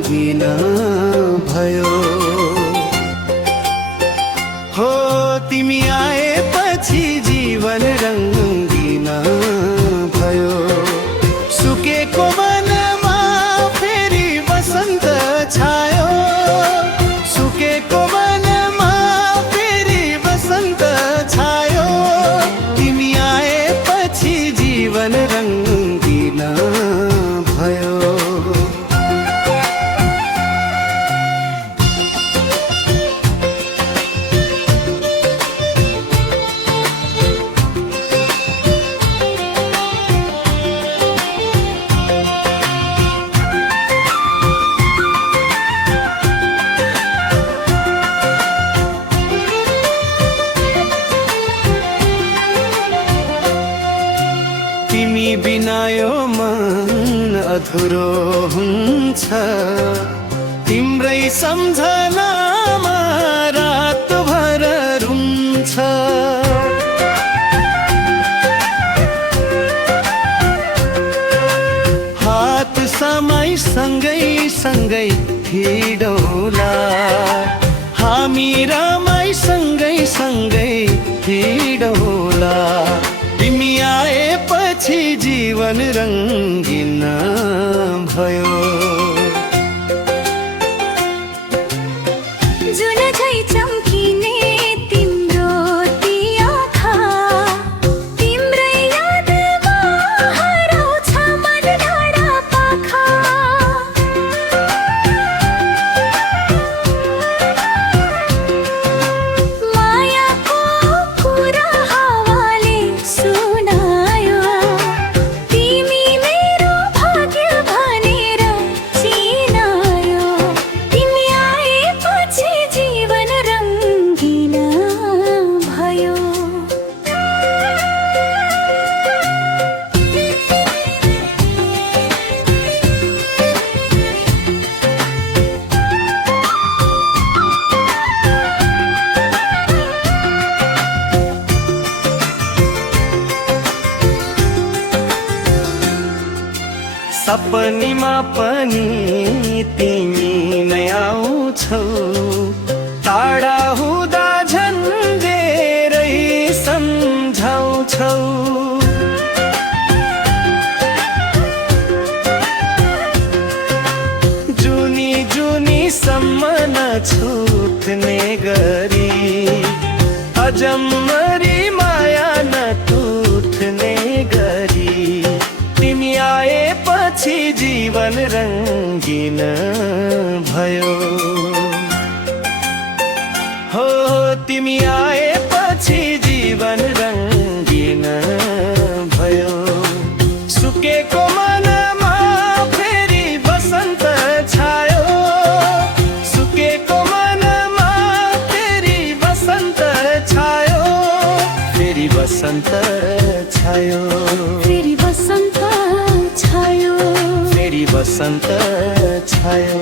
रङ्गिन भयो। हो तिमी आएपछि जीवन रङ्गिन भयो। सुकेको मनमा फेरि बसन्त छायो। सुकेको मनमा फेरि बसन्त छायो। तिमी आएपछि जीवन रङ्गिन भयो। तिमी बिना यो मन अधुरो हुन्छ। तिम्रै सम्झनामा रातभर रुन्छ। हात समाई सँगै सँगै हिँडौला। हामी रमाई सँगै सँगै हिँडौला। तिमी आएपछि जीवन रङ्गिन भयो। जुन झै चम्किने तिम्रो ती आँखा। तिम्रै यादमा हराउँछ मन डाँडा पाखा। मायाको कुरा हावाले सुनायो। तिमी मेरो भाग्य भनेर चिनायो। तिमी आएपछि जीवन रङ्गिन भयो। सपनीमा पनि तिमी नै आउँछौ। टाढा हुँदा झन् धेरै सम्झाउँछौ। जुनी जुनी सम्म छुट्ने गरी अजम्मरी माया नटुट्ने गरी। तिमी आएपछि जीवन रङ्गिन भयो। हो तिमी आएपछि जीवन रङ्गिन भयो। सुकेको मनमा फेरि बसन्त छायो। सुकेको मनमा फेरि बसन्त छायो। फेरि बसन्त छायो। फेरि बसन्त छायो। फेरि बसन्त छायो।